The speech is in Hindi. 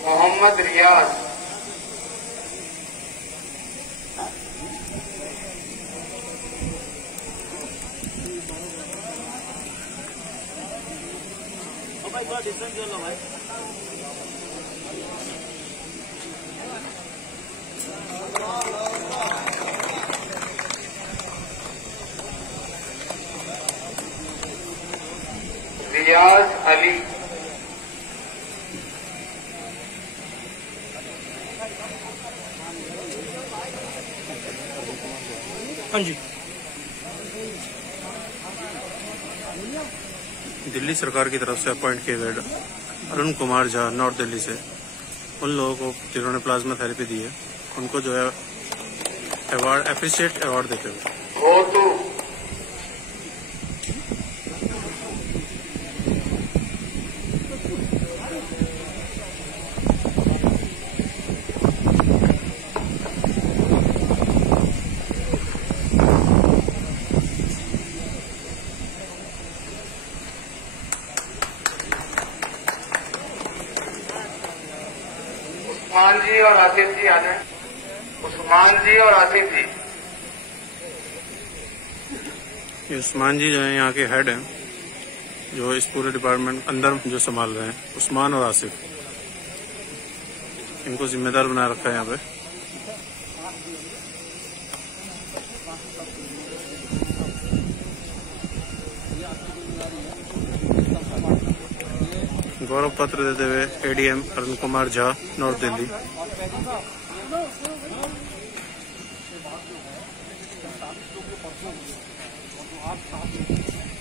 मोहम्मद रियाज, थोड़ा डिस्टेंस ले लो भाई। रियाज अली, हाँ जी। दिल्ली सरकार की तरफ से अपॉइंट किए गए अरुण कुमार झा नॉर्थ दिल्ली से, उन लोगों को जिन्होंने प्लाज्मा थेरेपी दी है उनको जो है अवार्ड, एप्रिशिएट अवार्ड देते हुए। उस्मान जी और आसिफ जी आ जाए। उस्मान जी और आसिफ जी। ये उस्मान जी जो है यहाँ के हेड हैं, जो इस पूरे डिपार्टमेंट अंदर जो संभाल रहे हैं। उस्मान और आसिफ, इनको जिम्मेदार बना रखा है यहाँ पे। गौरव पत्र देते हुए एडीएम अरुण कुमार झा नॉर्थ दिल्ली। आप